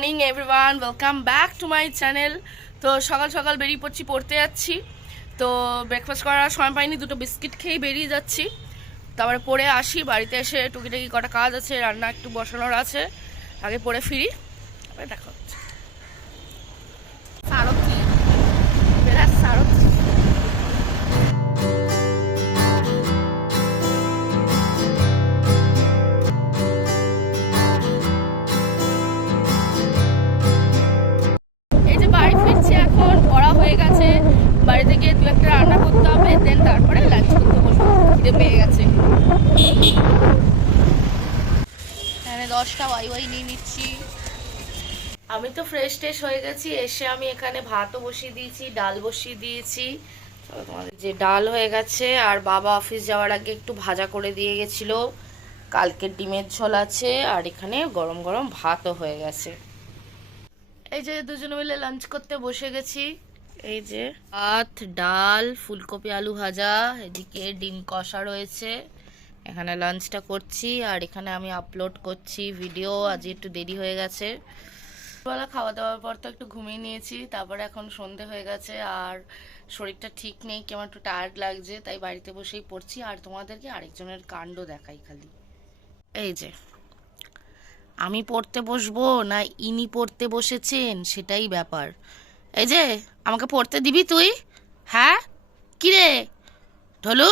Morning everyone, welcome back to my channel. তো সকাল সকাল বেরিয়ে পড়ছি, পড়তে যাচ্ছি। তো ব্রেকফাস্ট করার সময় পাইনি, দুটো বিস্কিট খেয়েই বেরিয়ে যাচ্ছি। তারপরে পড়ে আসি, বাড়িতে এসে টুকিটাকি কটা কাজ আছে, রান্না একটু বসানোর আছে, আগে পড়ে ফিরি, তারপরে দেখা হচ্ছে। সারথি বেরাস সারথি। এখন পড়া হয়ে গেছে, বাড়িতে গিয়ে দু একটা রান্না করতে হবে, দেন তারপরে লাঞ্চ করতে বসবো, খিদে পেয়ে গেছে। এখানে 10টা ওয়াই নিয়ে নিচ্ছি। আমি তো ফ্রেশ ট্রেশ হয়ে গেছি, এসে আমি এখানে ভাতও বসিয়ে দিয়েছি, ডাল বসিয়ে দিয়েছি। তোমাদের যে ডাল হয়ে গেছে, আর বাবা অফিস যাওয়ার আগে একটু ভাজা করে দিয়ে গেছিলো, কালকের ডিমের ঝোল আছে, আর এখানে গরম গরম ভাতও হয়ে গেছে। এই যে দুজনে মিলে লাঞ্চ করতে বসে গেছি। এই যে ভাত, ডাল, ফুলকপি আলু ভাজা, এদিকে ডিম কষা রয়েছে। এখানে লাঞ্চটা করছি, আর এখানে আমি আপলোড করছি ভিডিও। আজ একটু দেরি হয়ে গেছে, বেলা খাওয়া দাওয়ার পর তো একটু ঘুমিয়ে নিয়েছি, তারপরে এখন সন্ধে হয়ে গেছে, আর শরীরটা ঠিক নেই, কেমন একটু টায়ার্ড লাগছে, তাই বাড়িতে বসেই পড়ছি। আর তোমাদেরকে আরেকজনের কাণ্ড দেখাই খালি। এই যে আমি পড়তে বসবো না ইনি পড়তে বসেছেন, সেটাই ব্যাপার। এই যে আমাকে পড়তে দিবি তুই? হ্যাঁ কি রে ঢোলু,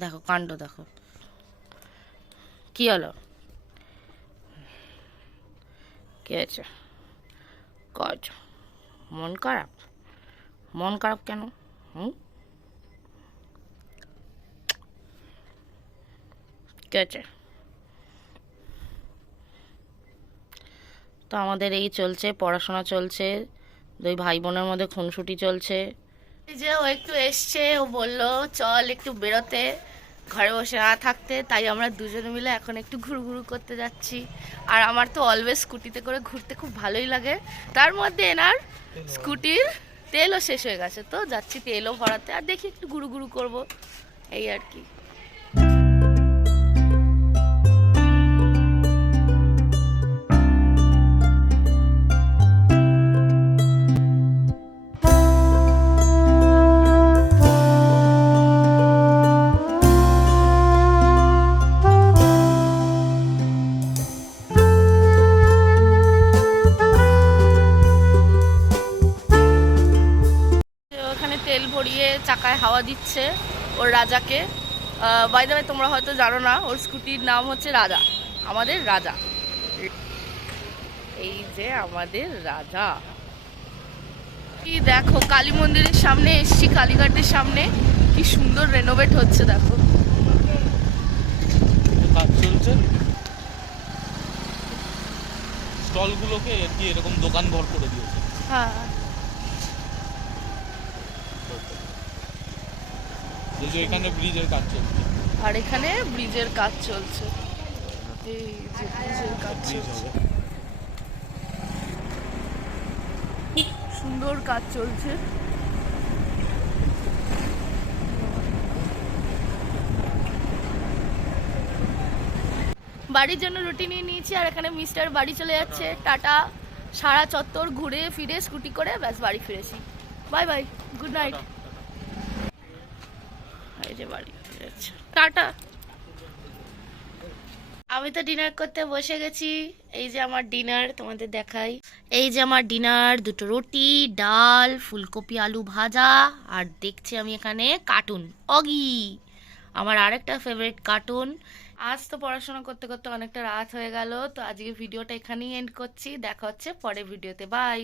দেখো কাণ্ড দেখো। কি হলো, কি হয়েছে? কজ মন খারাপ? মন খারাপ কেন? কি হয়েছে? তো আমাদের এই চলছে, পড়াশোনা চলছে, দুই ভাই বোনের মধ্যে খুনসুটি চলছে। এই যে ও একটু এসছে, ও বললো চল একটু বেরোতে, ঘরে বসে না থাকতে, তাই আমরা দুজনে মিলে এখন একটু ঘুরঘুরু করতে যাচ্ছি। আর আমার তো অলওয়েজ স্কুটিতে করে ঘুরতে খুব ভালোই লাগে, তার মধ্যে এনার স্কুটির তেলও শেষ হয়ে গেছে, তো যাচ্ছি তেলও ভরাতে, আর দেখি একটু ঘুরু ঘুরু করবো, এই আর কি। তেল ভরিয়ে চাকায় হাওয়া দিচ্ছে ওর রাজাকে। বাই দ্য ওয়ে, তোমরা হয়তো জানো না, ওর স্কুটির নাম হচ্ছে রাজা, আমাদের রাজা। এই যে আমাদের রাজা। কি দেখো, কালী মন্দিরের সামনে এসছি, কালীঘাটের সামনে, কি সুন্দর রেনোভেট হচ্ছে দেখো। কাজ চলছে, স্টলগুলোকে কি এরকম দোকান ঘর করে দিয়েছে। হ্যাঁ, এখানে ব্রিজের কাজ চলছে, আর এখানে ব্রিজের কাজ চলছে, এই যে ব্রিজের কাজ চলছে, সুন্দর কাজ চলছে। বাড়ির জন্য রুটি নিয়ে নিয়েছি, আর এখানে মিস্টার বাড়ি চলে যাচ্ছে, টাটা। সারা চত্বর ঘুরে ফিরে স্কুটি করে ব্যাস বাড়ি ফিরেছি। Bye bye, good night. এই যে বাড়ি যাচ্ছে, টাটা। আমি তো ডিনার করতে বসে গেছি। এই যে আমার ডিনার, তোমাদের দেখাই। এই যে আমার ডিনার, দুটো রুটি, ডাল, ফুলকপি আলু ভাজা, আর দেখছি আমি এখানে কার্টুন, অগি, আমার আরেকটা ফেভারিট কার্টুন। আজ তো পড়াশোনা করতে করতে অনেকটা রাত হয়ে গেল, তো আজকে ভিডিওটা এখানেই এন্ড করছি। দেখা হচ্ছে পরের ভিডিওতে, বাই।